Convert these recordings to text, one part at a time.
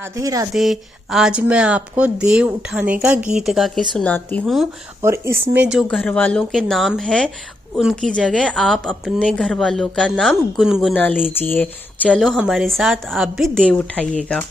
राधे राधे। आज मैं आपको देव उठाने का गीत गा के सुनाती हूँ और इसमें जो घर वालों के नाम है उनकी जगह आप अपने घर वालों का नाम गुनगुना लीजिए। चलो हमारे साथ आप भी देव उठाइएगा।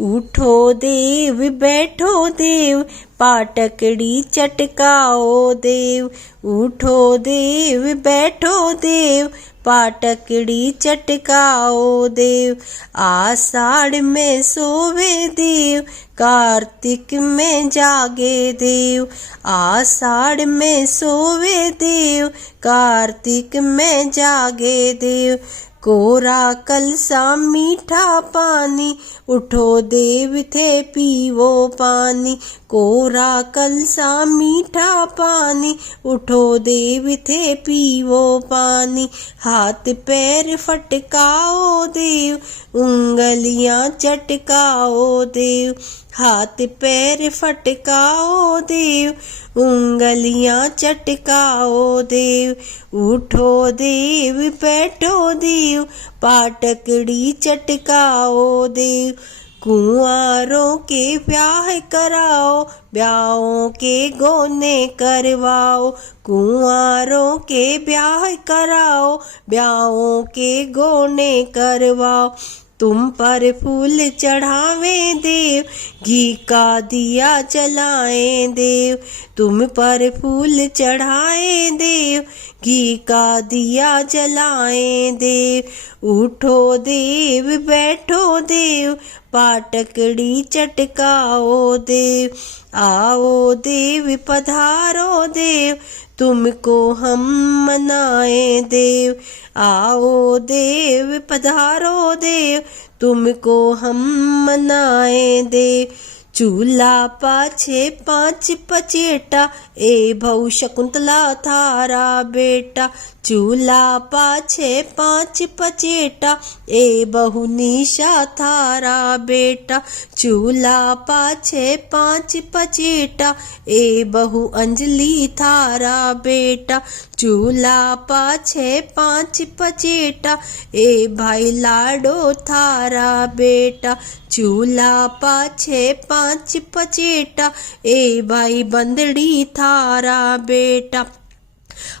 उठो देव बैठो देव पाटकड़ी चटकाओ देव। उठो देव बैठो देव पाटकड़ी चटकाओ देव। आषाढ़ में सोवे देव कार्तिक में जागे देव। आषाढ़ में सोवे देव कार्तिक में जागे देव। कोरा कलसा मीठा पानी उठो देव थे पीवो पानी। कोरा कलसा मीठा पानी उठो देव थे पीवो पानी। हाथ पैर फटकाओ देव उंगलियां चटकाओ देव। हाथ पैर फटकाओ देव उंगलियां चटकाओ देव। उठो देव बैठो देव पाटकड़ी चटकाओ देव। कुंवारों के ब्याह कराओ ब्याहों के गोने करवाओ। कुंवारों के ब्याह कराओ ब्याहों के गोने करवाओ। तुम पर फूल चढ़ावे देव घी का दिया जलाए देव। तुम पर फूल चढ़ाए देव घी का दिया जलाए देव। उठो देव बैठो देव पाटकड़ी चटकाओ देव। आओ देव पधारो देव तुमको हम मनाए देव। आओ देव पधारो देव तुमको हम मनाए देव। चूल्हा पाछे पांच पचेटा ए भऊ शकुंतला थारा बेटा। चूल्हा पाछे पांच पचेटा ए बहु निशा थारा बेटा। चूल्हा पाछे पांच पचेटा ए बहु अंजलि थारा बेटा। चूल्हा पाछे पांच पचेटा ए भाई लाडो थारा बेटा। चूल्हा पाछे पांच पचेटा ए भाई बंदड़ी थारा बेटा।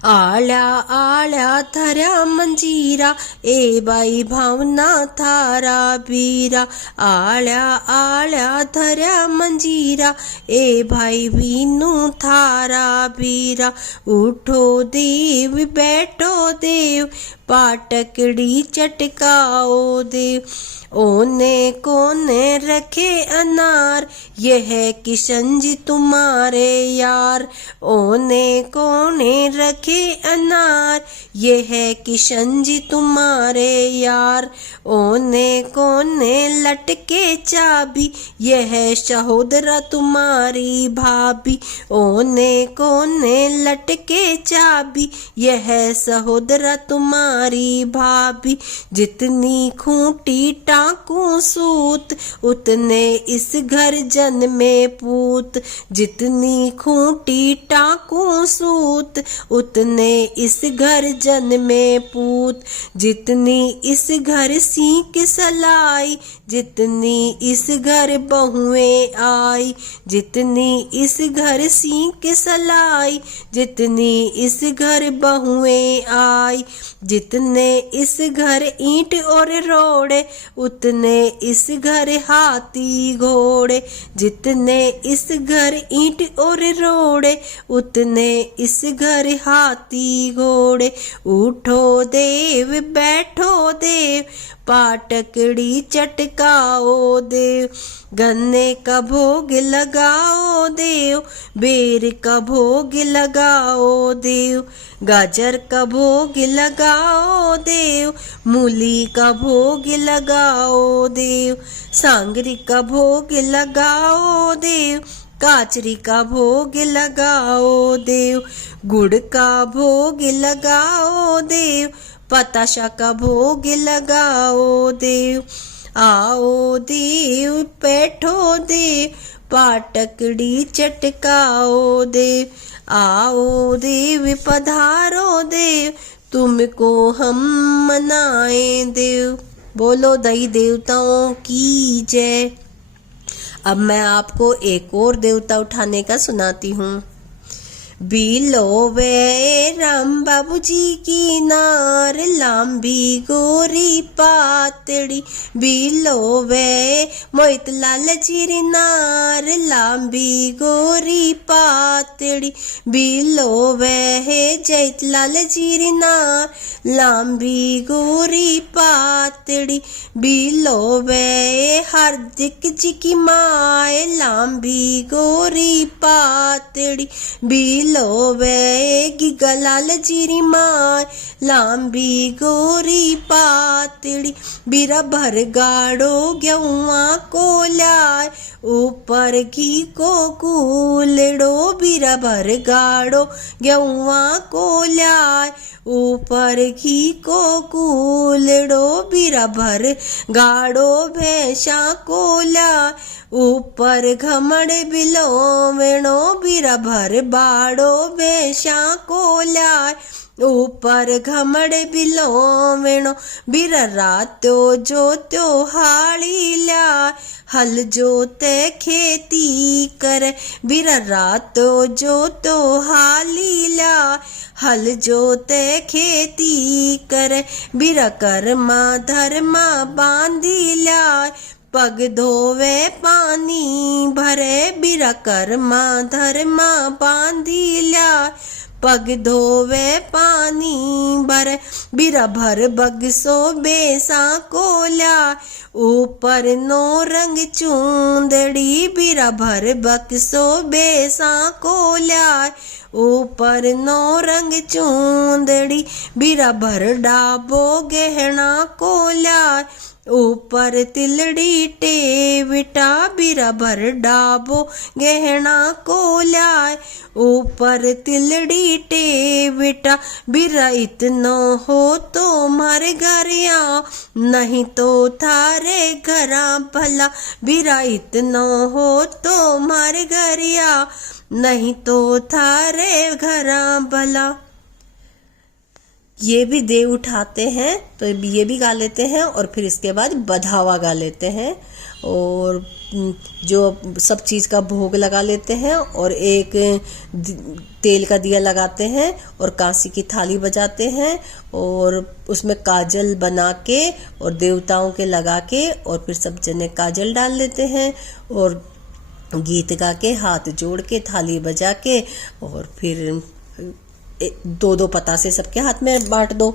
आळ्या आळ्या थऱ्या मंजीरा ए बाई भावना थारा बीरा। आळ्या आळ्या थऱ्या मंजीरा ए भाई वीनू थारा बीरा। उठो देव बैठो देव पाटकड़ी चटकाओ देव। ओने कोने रखे अनार यह किशन जी तुम्हारे यार। ओने कोने रखे अनार यह किशन जी तुम्हारे यार। ओने कोने लटके चाबी यह सहोदरा तुम्हारी भाभी। ओने कोने लटके चाबी यह सहोदरा तुम्हारी भाभी। जितनी खूंटी टाकू सूत उतने इस घर जन्मे पूत। जितनी खूंटी टाकू सूत उतने इस घर जन्मे पूत। जितनी इस घर सींक सलाई जितनी इस घर बहुएं आई। जितनी इस घर सींक सलाई जितनी इस घर बहुएं आई। जितने इस घर ईंट और रोड़े उतने इस घर हाथी घोड़े। जितने इस घर ईंट और रोड़े उतने इस घर हाथी घोड़े। उठो देव बैठो देव पाटकड़ी चटकाओ देव। गन्ने का भोग लगाओ देव बेर का भोग लगाओ देव। गाजर का भोग लगाओ देव मूली का भोग लगाओ देव। सांगरी का भोग लगाओ देव काचरी का भोग लगाओ देव। गुड़ का भोग लगाओ देव बताशा का भोग लगाओ देव। आओ देव बैठो देव पाटकड़ी चटकाओ देव। आओ देव पधारो देव तुमको हम मनाए देव। बोलो दई देवताओं की जय। अब मैं आपको एक और देवता उठाने का सुनाती हूँ। बिलो वे राम बाबू जी की नार लांबी गोरी पातड़ी। बिलो वे मोहित लाल जी री नार लांबी गोरी पातड़ी। बिलो वे जयत लाल जी री नार लांबी गोरी पातड़ी। बिलो वे हार्दिक जी की माए लांबी गोरी पातड़ी। बिलो वे गिगलाल जीरी माय लांबी गोरी पातड़ी। बीरा भर गाड़ो गेहुआ को लाय ऊपर घी को कूलड़ो। बीरा भर गाड़ो गेहुआ को लाय ऊपर घी को कूलड़ो। बीरा भर गाड़ो भैंसा को लाय ऊपर घमड़ बिलोवेणो। बीरा भर बाड़ो भैंसा को लाय ऊपर घमड़ बिलोवेणो। बीरा रात्यो जो त्योहारी लाय हल जोते खेती करे। बीरा रात्यो जो त्योहारी लाय हल जोते खेती करे। बीरा कर्मा धर्मा बांधी लाय पग धोवे पानी भरे। बीरा कर्मा धर्मा बांधी लाय पग धोवे पानी भरे। बीरा भर बगसो बेसा को लाय ऊपर नो रंग चूंदड़ी। बीरा भर बक्सो बेसा को लाय ऊपर नो रंग चूंदड़ी। बीरा भर डाबो गहना को लाय ऊपर तिलड़ी टेविटा। बीरा भर डाबो गहना को लाय ऊपर तिलड़ी टेविटा। बीरा इतनो हो तो मारे घर आओ नहीं तो थारे घरा भला। बीरा इतनो हो तो मारे घर आओ नहीं तो थारे घरा भला। ये भी देव उठाते हैं तो ये भी गा लेते हैं और फिर इसके बाद बधावा गा लेते हैं और जो सब चीज़ का भोग लगा लेते हैं और एक तेल का दिया लगाते हैं और कांसी की थाली बजाते हैं और उसमें काजल बना के और देवताओं के लगा के और फिर सब जने काजल डाल लेते हैं और गीत गा के हाथ जोड़ के थाली बजा के और फिर दो दो पतासे सबके हाथ में बांट दो।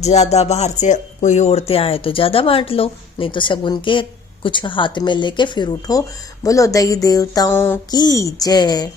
ज़्यादा बाहर से कोई औरतें आए तो ज़्यादा बांट लो, नहीं तो शगुन के कुछ हाथ में लेके फिर उठो। बोलो दई देवताओं की जय।